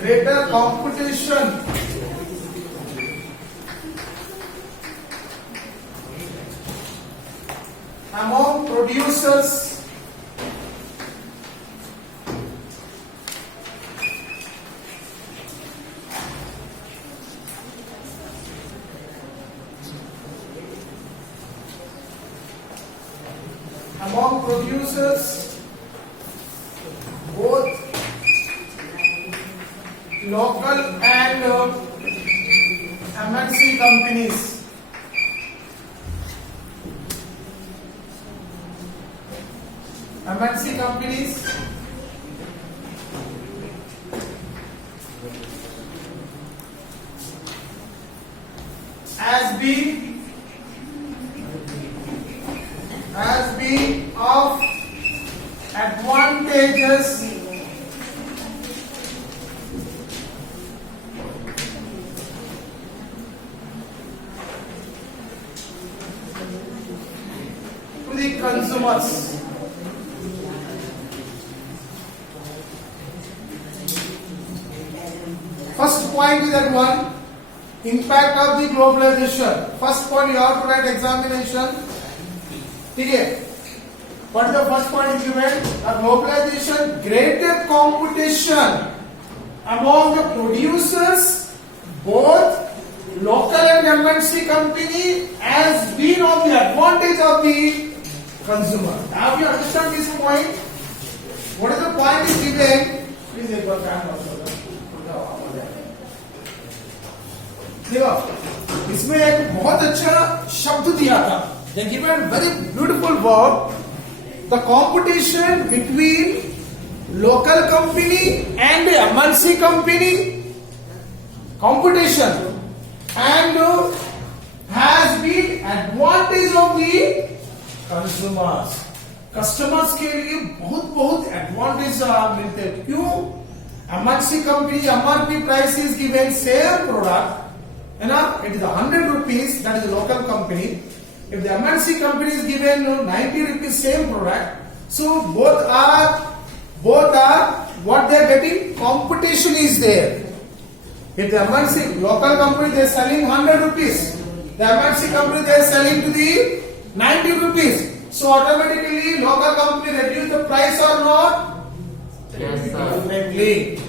greater competition among producers both local and MNC companies. MNC companies has been of advantages to the consumers. First point is that one, impact of the globalization. First point you have to write examination. Okay. What is the first point is given? The globalization, greater competition among the producers, both local and MNC company, has been on the advantage of the consumer. Now you understand this point? What is the point is given? Please take your hand also. देखो इसमें एक बहुत अच्छा शब्द दिया था. They given very beautiful word. The competition between local company and MNC company, competition and has been advantage of the consumers. Customers के लिए बहुत advantage मिलते हैं. क्यों? MNC company MRP price is given same product. It is 100 rupees, that is a local company. If the MNC company is given 90 rupees same product, so both are what they are getting, competition is there. If the MNC local company they are selling 100 rupees, the MNC company they are selling to the 90 rupees. So automatically local company reduce the price or not? Yes, sir. Definitely.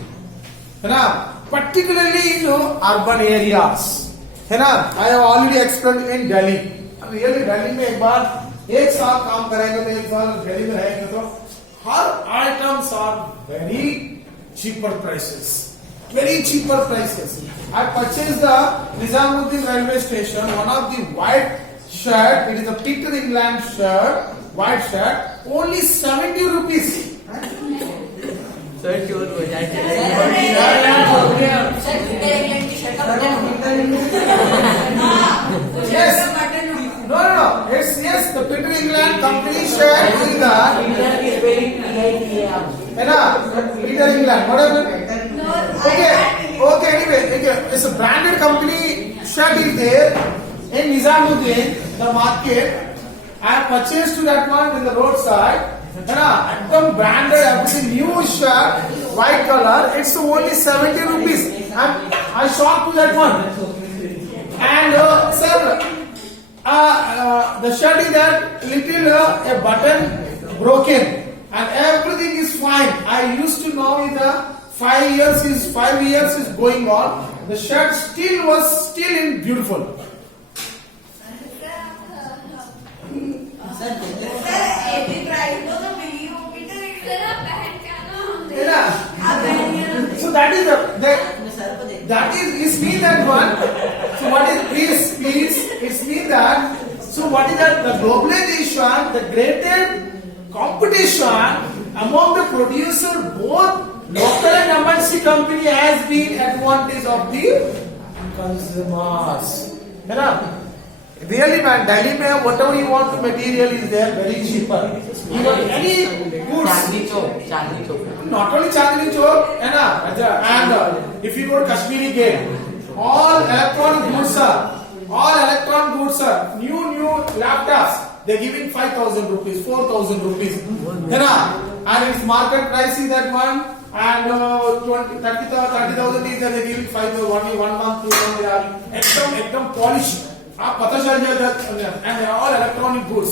Particularly in urban areas. I have already explained in Delhi. Really Delhi में एक बार एक साल काम करेंगे तो एक साल दिल्ली में रहेंगे तो हर items are very cheaper prices. Very cheaper prices. I purchased the Nizamuddin railway station, one of the white shirt, it is a Peter England shirt, white shirt, only 70 rupees. Sir क्यों हो जाए? Yes. No. Yes. The Peter England company shirt is the. Peter England. Whatever. Okay. Anyway, it's a branded company shirt is there in Nizamuddin, the market. I purchased to that one in the roadside. एकदम branded, everything new shirt, white color. It's only 70 rupees. I shocked to that one. And sir, the shirt is that little a button broken, and everything is fine. I used to know in the 5 years is going on. The shirt was still in beautiful. So that is mean that one. So what is please? It's mean that. So what is that? The globalization, the greater competition among the producer, both local and MNC company has been advantage of the consumers. Really man, Delhi mein whatever you want to material is there very cheaper. Even any goods. Chandni Chowk. Not only Chandni Chowk, and if you go to Kashmiri Gate, all electronic goods are new laptops. They're giving 5,000 rupees, 4,000 rupees. And its market price is that one and 30,000 is they give it 5,000 only 1 month 2 month they are एकदम polish आप पता चल जाएगा and all electronic goods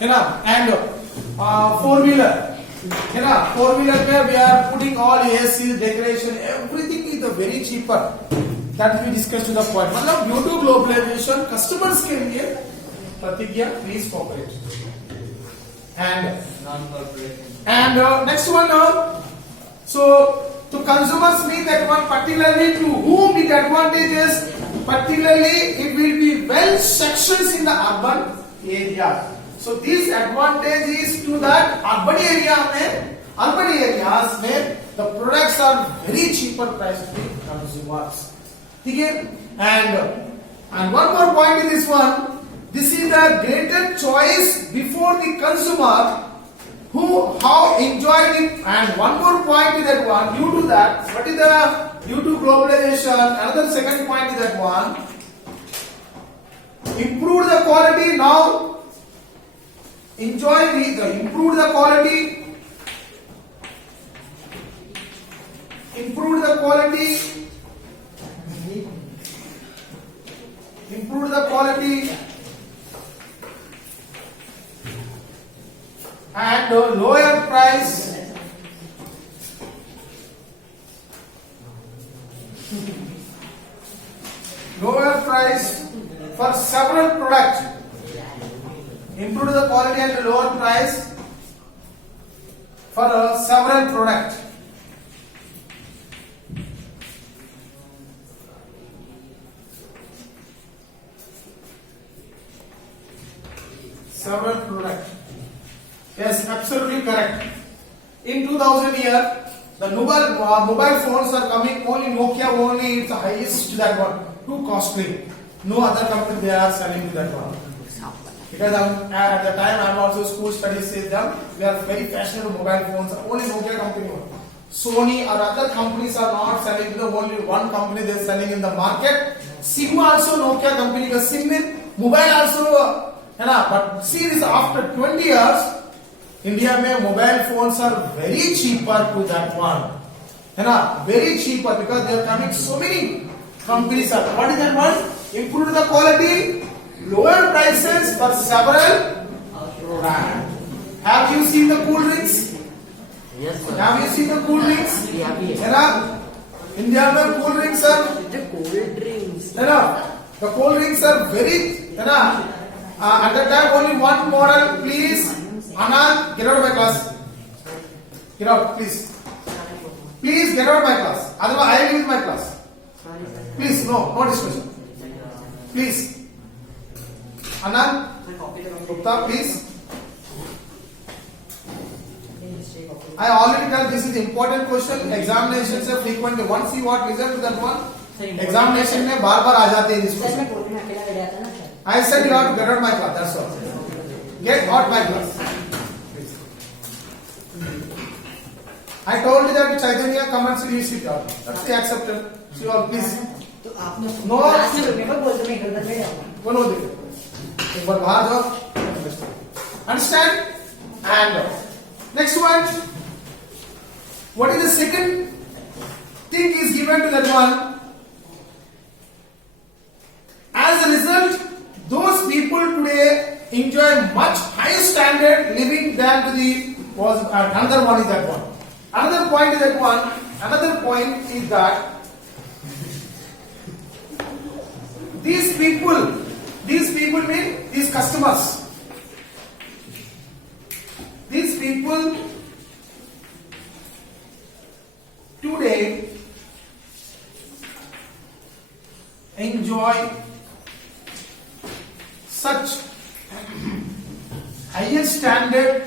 है ना and 4-wheeler है ना 4-wheeler में we are putting all AC decoration everything is the very cheaper that we discussed to the point मतलब due to globalization customers के लिए प्रतिज्ञा please cooperate and next one so to consumers mean that one particularly to whom it advantages particularly it will be well sections in the urban area so this advantage is to that urban areas में the products are very cheaper price to consumers ठीक है and one more point in this one this is the greater choice before the consumer who how enjoyed it and one more point is that one due to that what is the due to globalization another second point is that one improve the quality now enjoy the improve the quality improve the quality and lower price for several products improve the quality and lower price for several products yes absolutely correct in 2000 year the mobile phones are coming only Nokia only it's the highest that one too costly no other company they are selling that one because at the time I'm also school studies says them we are very fashionable mobile phones only Nokia company Sony or other companies are not selling the only one company they are selling in the market SIM also Nokia company का SIM में mobile also है ना but see this after 20 years India में mobile phones are very cheaper to that one है ना very cheaper because they are coming so many companies are what is that one improve the quality lower prices for several products have you seen the cool drinks yes sir have you seen the cool drinks है ना India में cool drinks are the cold drinks है ना the cold drinks are very है ना at that time only one model please Anand get out of my class get out please get out of my class otherwise I will leave my class please no discussion please Anand Gupta please I already tell this is important question examinations are frequently once you what listen to that one examination में बार बार आ जाते हैं this question I said you have to get out my class that's all get out my class I told you that Chaitanya comments will sit down. That's the accepted. So you all please. तो आपने No. Class में रुकने पर बोलते मैं इधर उधर ले जाऊंगा वो नो देखे एक बार बाहर जाओ understand and next one what is the second thing is given to that one as a result those people today enjoy much higher standard living than to the was another one is that one another point is that one another point is that these people mean these customers these people today enjoy such higher standard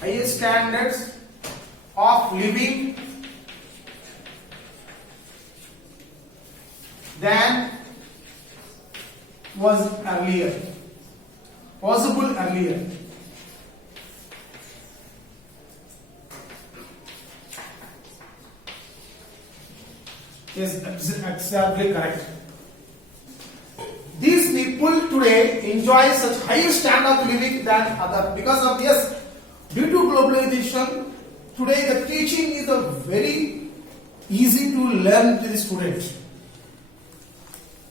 higher standards of living than was earlier possible earlier is exactly correct these people people today enjoy such higher standard of living than other because of yes, due to globalization, today the teaching is a very easy to learn to the students.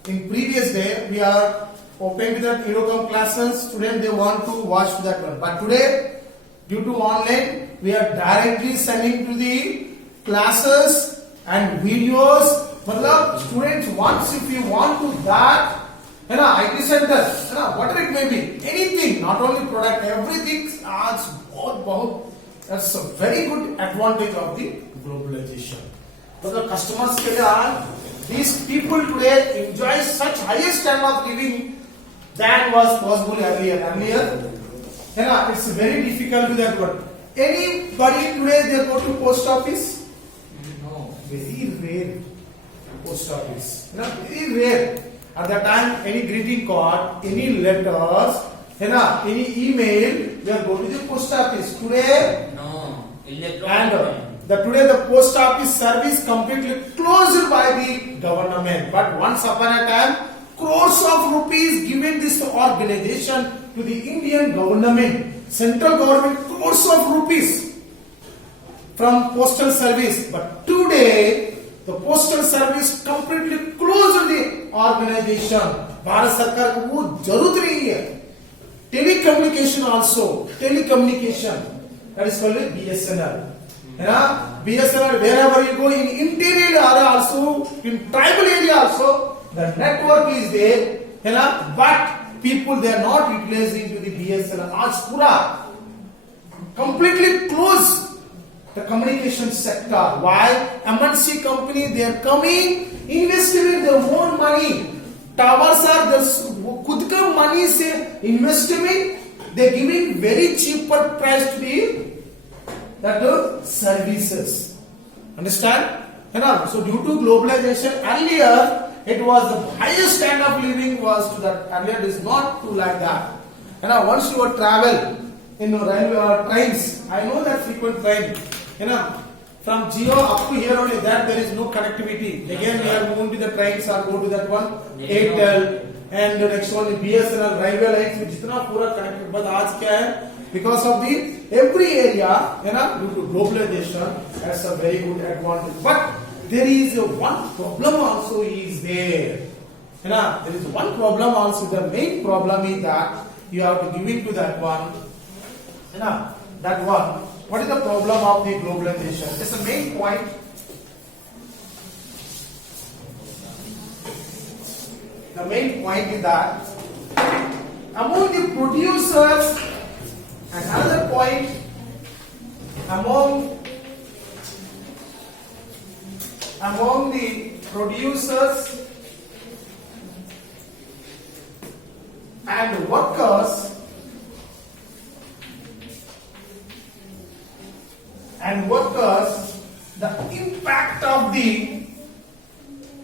In previous day, we are open to that Eurocom classes. Students they want to watch that one, but today, due to online, we are directly sending to the classes and videos. मतलब students once if you want to that, है ना IT center, है ना whatever it may be, anything, not only product, everything आज बहुत that's a very good advantage of the globalization. मतलब customers के लिए आज these people today enjoy such higher standard of living than was possible earlier. Earlier, है ना it's very difficult to that one. Anybody today they go to post office? No, very rare. Post office, you know, very rare. At that time, any greeting card, any letters, you know, any email, they are go to the post office. Today, No. and today the post office service completely closed by the government. But once upon a time, crores of rupees given this organization to the Indian government, central government, crores of rupees from postal service. But today, the postal service completely closed the organization. Bharat सरकार को वो जरूरत नहीं है. Telecommunication also, telecommunication that is called BSNL. You know, BSNL wherever you go in interior area also, in tribal area also, the network is there. You know, but people they are not utilizing to the BSNL. आज पूरा completely closed. The communication sector. Why? MNC company they are coming, investing their own money. Towers are the खुद का money से investment. They are giving very cheaper price to the services. Understand? So due to globalization, earlier it was the highest standard of living was to that. Earlier it is not to like that. Once you travel in railway trains, I know that frequent train. From Jio up to here only that there is no connectivity. Again we are moving to the trains or go to that one Airtel and the next one is BSNL railway lines with जितना पूरा connected. But आज क्या है? Because of the every area, due to globalization, that's a very good advantage. But there is one problem also is there. There is one problem also. The main problem is that you have to give it to that one. That one. What is the problem of the globalization? It's the main point. The main point is that among the producers, and another point among the producers and workers. The impact of the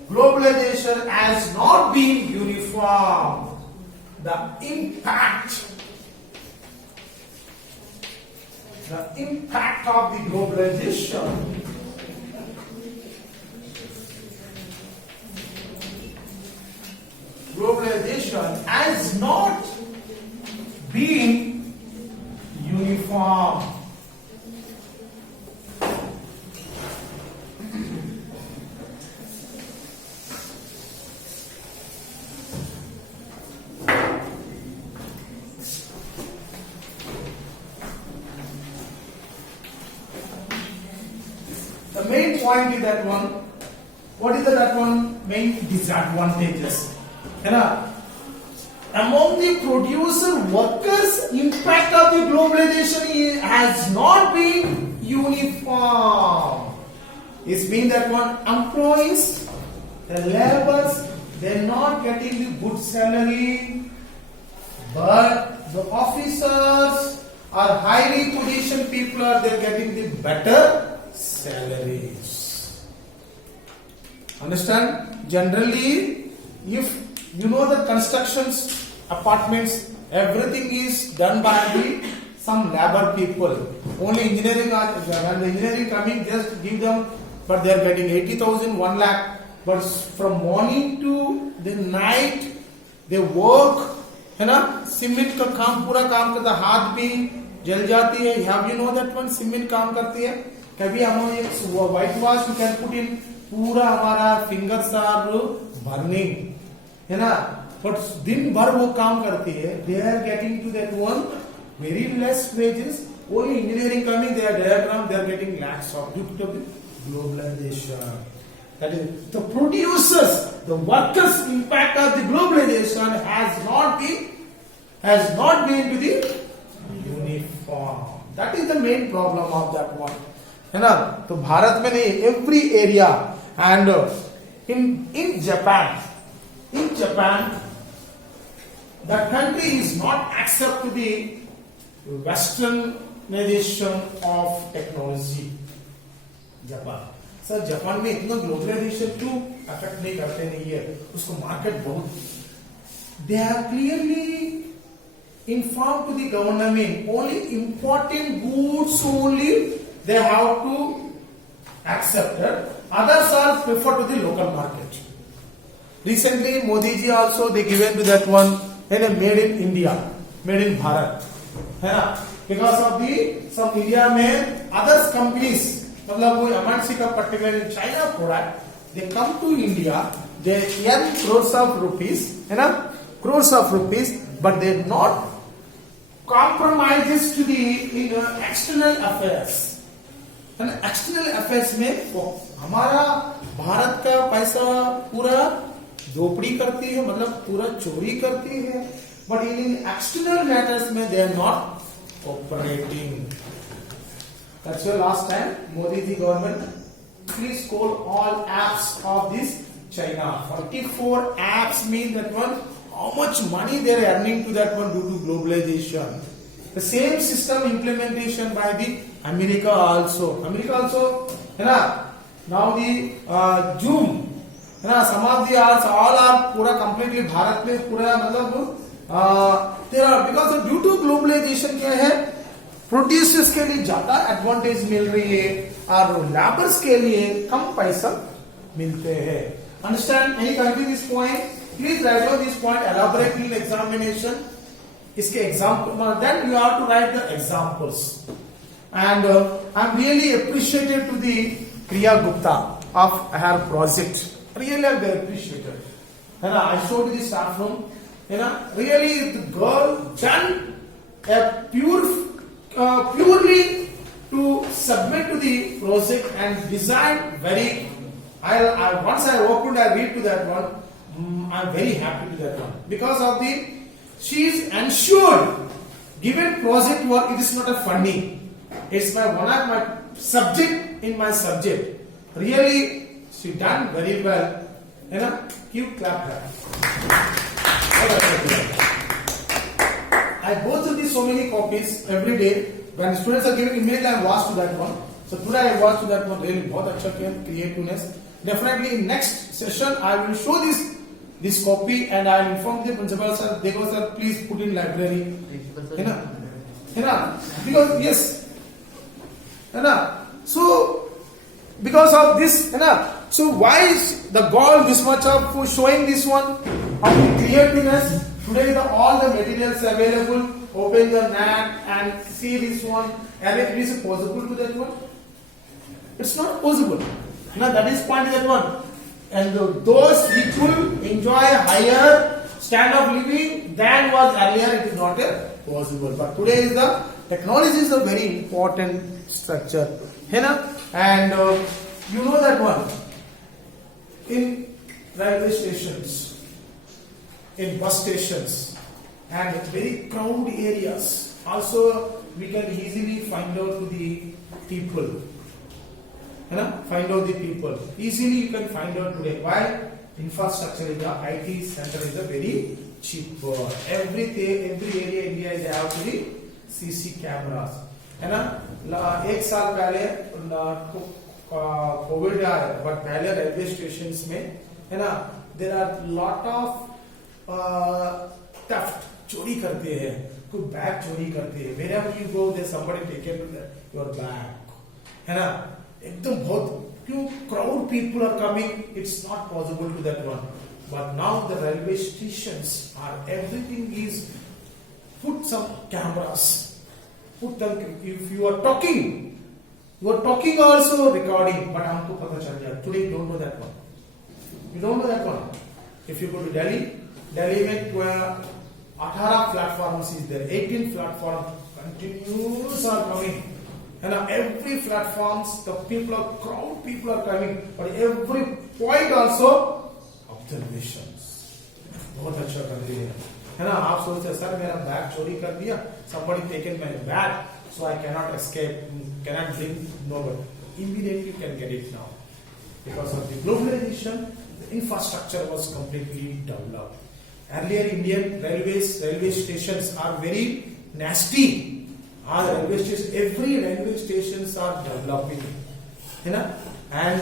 globalization has not been uniform. The impact of the globalization has not been uniform. The main point is that one. What is that one? Main disadvantages. Among the producer workers, impact of the globalization has not been uniform. It's mean that one employees, the laborers, they're not getting the good salary, but the officers or highly positioned people they're getting the better salaries. Understand? Generally, if you know the constructions, apartments, everything is done by some labor people. Only engineering, when the engineering coming, just give them, but they are getting 80,000, 1 lakh. But from morning to the night, they work, है ना, cement का काम पूरा काम करता, हाथ भी जल जाती है। Have you know that one, cement काम करती है। कभी हम एक white wash you can put in, पूरा हमारा फिंगर्स आर बर्निंग, है ना, बट दिन भर वो काम करती है। They are getting to that one very less wages, only engineering coming, their diagram they are getting lakhs of due to the globalization. That is, the producers, the workers impact of the globalization has not been to the uniform. That is the main problem of that one, है ना। तो भारत में नहीं, every area, and in Japan, that country is not accept to the westernization of technology. Japan, sir Japan में इतना globalisation क्यों affect नहीं करते, नहीं है उसको मार्केट बहुत, they have clearly informed to the government only important goods only they have to accept it, others are preferred to the local market. Recently Modi ji also they given to that one, and made in India, made in Bharat, है ना, because of the some India में others companies, मतलब वो MNC का particular in China product, they come to India, they earn crores of rupees, है ना, crores of rupees, but they not compromises to the external affairs. and external affairs में वो हमारा भारत का पैसा पूरा दोपड़ी करती है, मतलब पूरा चोरी करती है, बट इन एक्सटर्नल मैटर्स में they are not operating. That's your last time Modi ji government please call all apps of this China. 44 apps mean that one, how much money they are earning to that one due to globalization. The same system implementation by the America also, है ना. Now the Zoom, है ना, some of the apps all are पूरा completely Bharat में पूरा मतलब there are, because of due to globalization क्या है, प्रोड्यूसर्स के लिए ज्यादा एडवांटेज मिल रही है और लेबर्स के लिए कम पैसा मिलते हैं. Understand, any confuse this point, please write down this point, elaborate in examination. इसके example, then you have to write the examples. And I am really appreciated to the Priya Gupta of her project, really I very appreciated, है ना. I showed the staff room, है ना, really the girl done a purely to submit to the project and design very. Once I opened, I read to that one. I'm very happy to that one because of the she is ensured given project work. It is not a funny. It's one of my subject in my subject. Really, she done very well. You know, you clap her. I go through these so many copies every day. When students are giving email, I watch to that one. So today I watch to that one. Really, बहुत अच्छा किया, creativeness. Definitely in next session I will show this copy and I will inform the principal sir. देखो sir, please put in library. है ना, because yes, है ना. So because of this, है ना. So why is the goal this much of showing this one of the creativeness? Today all the materials available, open the net and see this one, and it is possible to that one? It's not possible. Now that is point that one. And those people enjoy higher standard of living than was earlier. It is not possible. But today is the technology is a very important structure, है ना. And you know that one in railway stations, in bus stations, and very crowded areas also we can easily find out to the people, है ना, find out the people easily. You can find out today. Why? Infrastructure in the IT center is a very cheap. Every area India is have to the CC cameras, है ना. एक साल पहले Covid आया, but पहले railway station में, है ना, there are lot of theft, चोरी करते हैं, कोई बैग चोरी करते हैं. wherever you go there somebody taken your bag, है ना. एकदम बहुत क्यों crowd people are coming, it's not possible to that one. but now the railway stations are everything is put some cameras, put them. If you are talking also recording, but हमको पता चल जाए. Today you don't know that one. You don't know that one. If you go to Delhi में 18 platforms is there, 18 platform continuous are coming. And every platforms, the crowd people are coming, but every point also observations. बहुत अच्छा कर रही है ना. आप सोचते sir मेरा बैग चोरी कर दिया, somebody taken my bag, so I cannot escape, cannot bring nobody. Immediately you can get it now. Because of the globalization, the infrastructure was completely developed. Earlier Indian railway stations are very nasty. Every railway stations are developing, है ना. And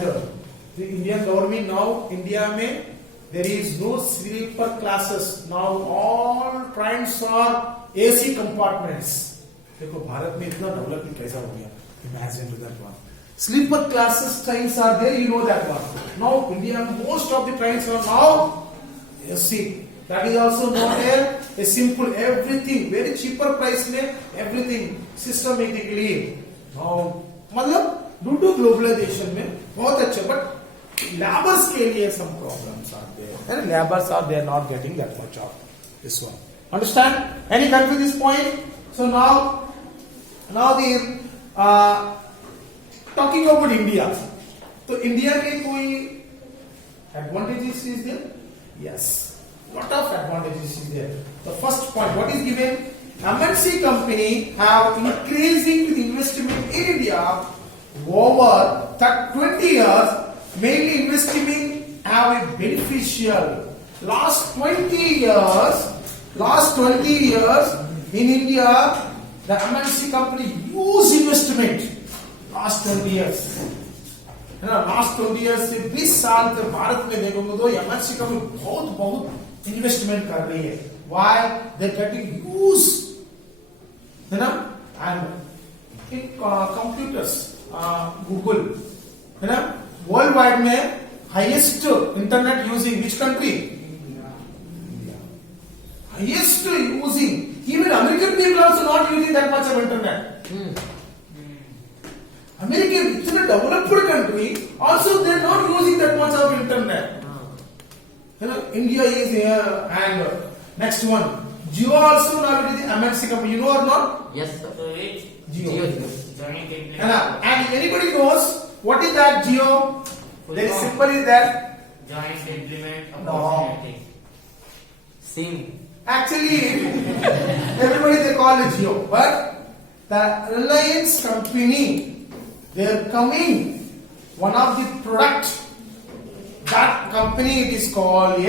the Indian government now, India में there is no sleeper classes. Now all trains are AC compartments. देखो भारत में इतना development कैसा हो गया. Imagine to that one. Sleeper classes trains are there, you know that one. Now India, most of the trains are now AC. That is also not a simple everything very cheaper price में everything systematically. Now मतलब due to globalization में बहुत अच्छा, but laborers के लिए some problems are there. And laborers are they are not getting that much of this one. Understand? Any come to this point? So now the talking about India. तो India के कोई advantages is there? Yes. Lot of advantages is there. The first point, what is given? MNC company have increasing the investment in India over 20 years. Mainly investment have a beneficial. Last 20 years in India, the MNC company use investment. Last 20 years. Last 20 years से 20 साल तक भारत में देखोगे तो MNC company बहुत investment कर रही है. व्हाई दे गेटिंग यूज, है ना. एंड इन कंप्यूटर्स गूगल, है ना, वर्ल्ड वाइड में highest internet using which country? Highest using. Even American people also not using that much of internet. America is a developed country, also they are not using that much of internet. You know, India is here, and next one, Jio also now it is the MNC company. You know or not? Yes, sir. So it's Jio. And anybody knows what is that Jio? Very simple is that joint implement No. opportunity. SIM. actually everybody they call it Jio, but the Reliance company they are coming one of the product. That company it is called oil.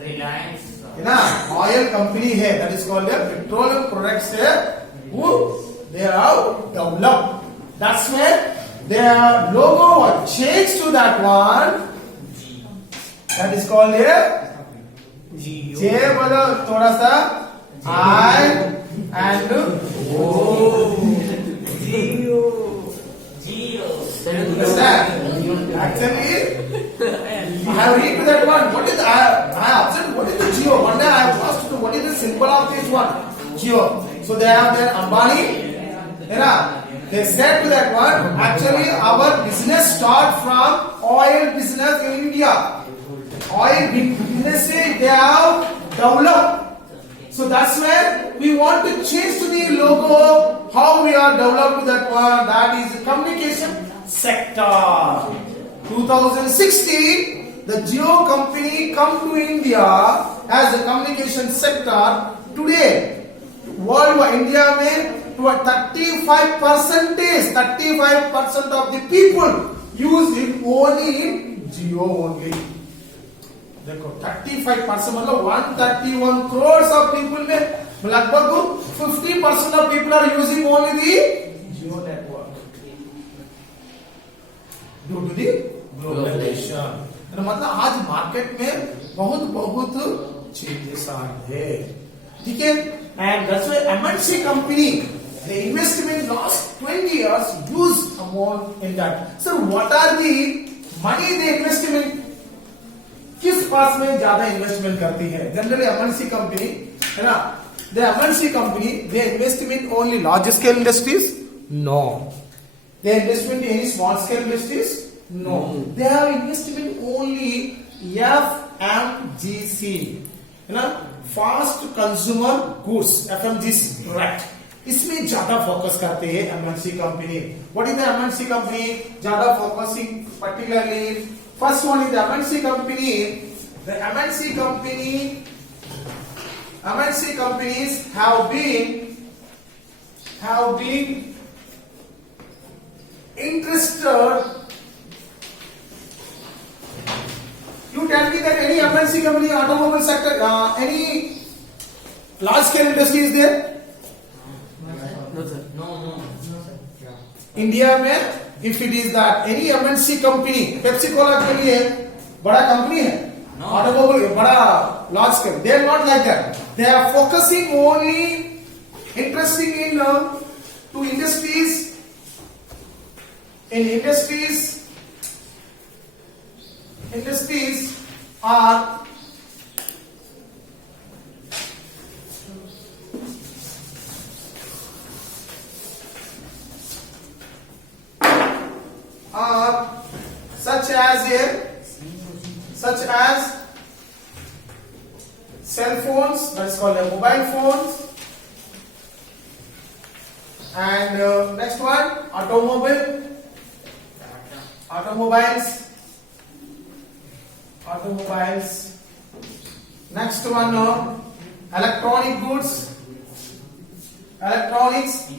Reliance. है ना, oil company है, that is called a petroleum products है, who they have developed. That's where their logo was changed to that one. That is called a J बोलो थोड़ा सा I and O. Geo. Understand? Actually, I have read to that one. What is I observed what is the Jio? One day I have asked what is the symbol of this one? Jio. So they have their Ambani. They said to that one, actually our business start from oil business in India. Oil business they have developed. So that's where we want to change to the logo. How we are developed to that one? That is communication sector. 2016, the Jio company come to India as a communication sector. Today, worldwide India में to a 35% of the people use it only in Jio only. देखो 35% मतलब 131 crores of people में लगभग 50% of people are using only the Jio network due to the globalization. मतलब आज market में बहुत changes आ रहे हैं, ठीक है. And that's why MNC company The investment last 20 years, huge amount in that. Sir, what are the money the investment? किस पास में ज्यादा इन्वेस्टमेंट करती है? जनरली एमएनसी कंपनी है ना, the MNC company, they investment only large scale industries? No. They investment in any small scale industries? No. They have investment only FMGC, है ना, fast consumer goods, FMGC, right. इसमें ज्यादा focus करते हैं MNC company. What is the MNC company? ज्यादा focusing particularly, first one is the MNC company. द MNC companies have been interested. You tell me that any MNC company, automobile sector, any large scale industry is there? No, sir. No. India में if it is that any MNC company, Pepsi Cola के लिए बड़ा company है, automobile बड़ा large scale, they are not like that. They are focusing only, interesting in to industries. In industries are such as cell phones, that is called mobile phones, and next one automobiles. Next one electronic goods, electronics,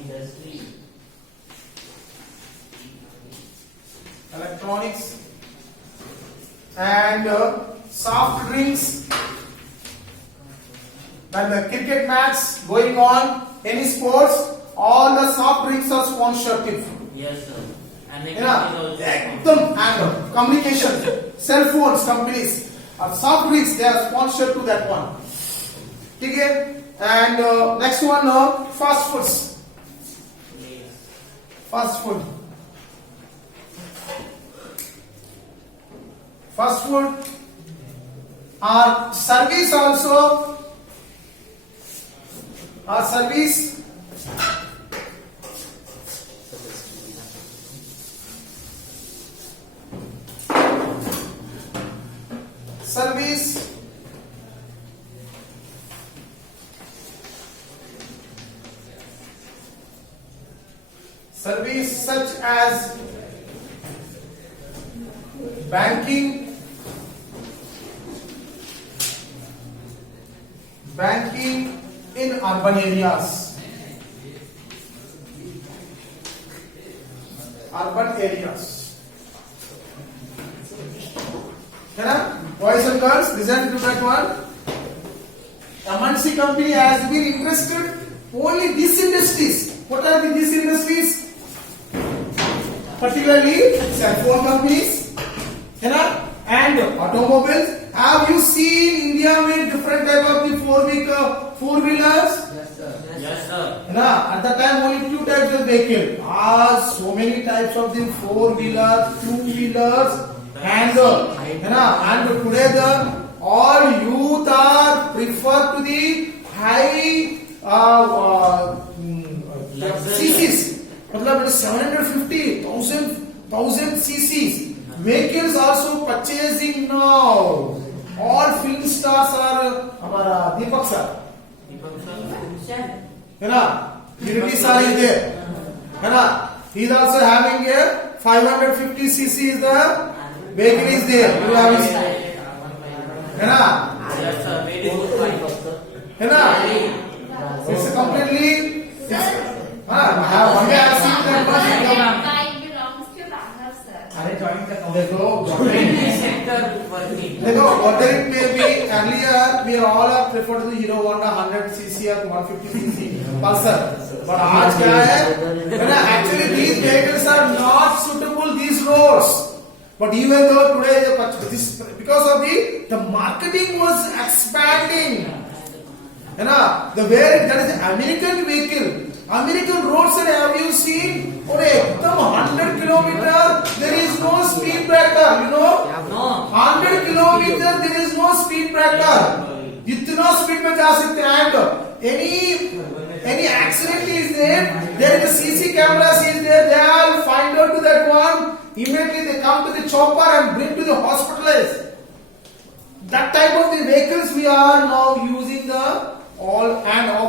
and soft drinks. When the cricket match going on, any sports, all the soft drinks are sponsorship. Yes, sir. And they एकदम and communication, cell phones companies, soft drinks, they are sponsored to that one. ठीक है? And next one fast foods. Fast food are service also. Service such as banking in urban areas. है ना? Boys and girls, listen to that one. MNC company has been interested only these industries. What are these industries? Particularly cell phone companies, है ना, and automobiles. Have you seen India with different type of the four wheelers? Yes, sir. है ना? At the time only two types of vehicle. So many types of the four wheelers, two wheelers, and है ना? And today all youth are prefer to the high CCs. मतलब 750,000 CCs. Vehicles also purchasing now. All film stars are हमारा दीपक sir, है ना? Unity sir is there, है ना? He is also having a 550 cc is the vehicle is there. You have it, है ना? Yes, sir. Very good point. है ना? It's completely. I have one day I've seen that much. अरे join कर देखो whatever it may be, earlier we all are preferred to Hero Honda 100cc or 150cc Pulsar, but आज क्या है ना, actually these vehicles are not suitable these roads. But even though today this, because of the marketing was expanding, है ना, the where that is the American vehicle, American roads and have you seen, और एकदम 100 kilometre there is no speed breaker, you know, No. 100 kilometre there is no speed breaker, इतना speed में जा सकते हैं, and any accident is there is a CC cameras is there, they will find out to that one, immediately they come to the chopper and bring to the hospitals. That type of the vehicles we are now using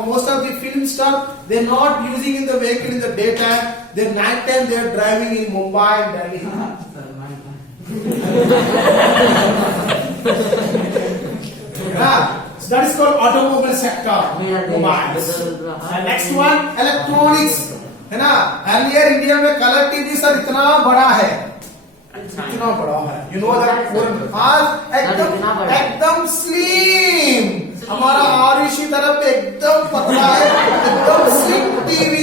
most of the film stuff, they're not using in the vehicle in the daytime, then night time they are driving in Mumbai and Delhi. So that is called automobile sector, mobiles. And next one, electronics, है ना, earlier India में color TV sir इतना बड़ा है, इतना बड़ा है, you know that, आज एकदम slim, हमारा आरुषि तरफ पे एकदम पतला है, एकदम slim TV,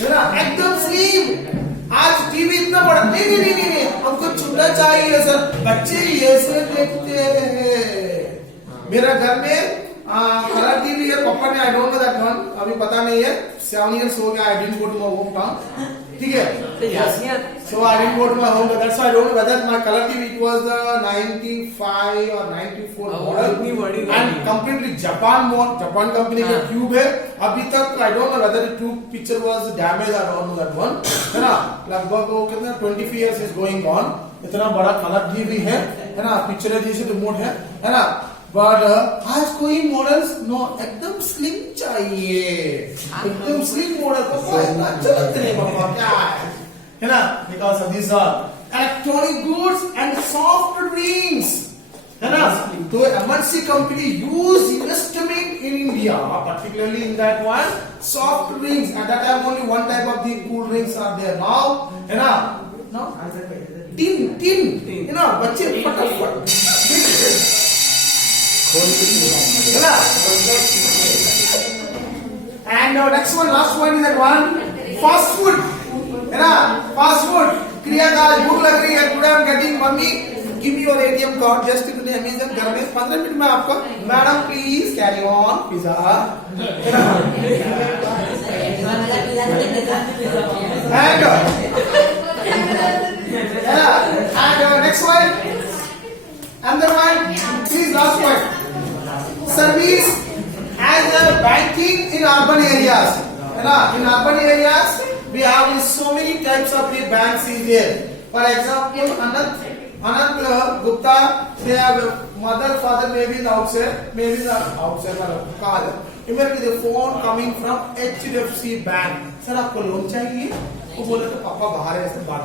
है ना, एकदम slim, आज टीवी इतना बड़ा, नहीं, हमको छोटा चाहिए सर, बच्चे ये से देखते हैं, मेरा घर में कलर टीवी है, पापा ने, I don't know that one, अभी पता नहीं है, 7 years हो गया, I didn't go to my home town, ठीक है, so I didn't go to my home, that's why I don't know whether my color TV, it was the 95 or 94 model and completely Japan company का tube है, अभी तक I don't know whether the tube picture was damaged, I don't know that one, है ना, लगभग वो कितना 25 years is going on, इतना बड़ा color TV है ना, पिक्चर जैसे रिमोट है ना, बट आज कोई मॉडल्स नो एकदम स्लिम चाहिए, एकदम स्लिम मॉडल, पापा इतना चलते नहीं, पापा क्या है ना, because of this are electronic goods and soft drinks, है ना, तो MNC company use investment in India, particularly in that one soft drinks, at that time only one type of the cool drinks are there, now है ना, tin, है ना, बच्चे फटाफट and next one, last one is that one fast food, है ना, fast food, क्रिया का भूख लग रही है, today I'm getting mummy give me your ATM card just to the Amazon, घर में 15 मिनट में आपका, madam please carry on pizza, and next one, another one, please last one, service as a banking in urban areas, है ना, in urban areas we have so many types of the banks in there, for example Anant Gupta, they have mother father maybe outside car, immediately the phone coming from HDFC bank, sir आपको loan चाहिए, वो बोले तो पापा बाहर है, ऐसे बात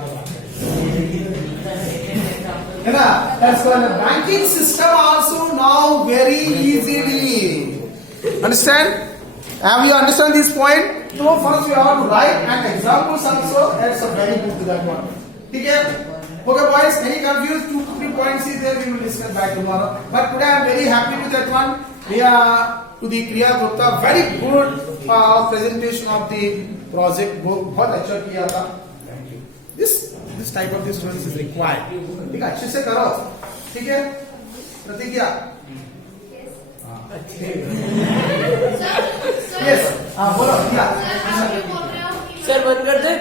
है ना, that's why the banking system also now very easily, understand, have you understand this point, so first you have to write and examples also, that's a very good to that one, ठीक है, okay boys, any confused, 2-3 points is there, we will discuss by tomorrow, but today I am very happy with that one, we are to the Kriya Gupta, very good presentation of the project book, बहुत अच्छा किया था, this type of the students is required, ठीक है, अच्छे से करो, ठीक है, प्रतिज्ञा, yes, बोलो, क्या, सर बंद कर दे।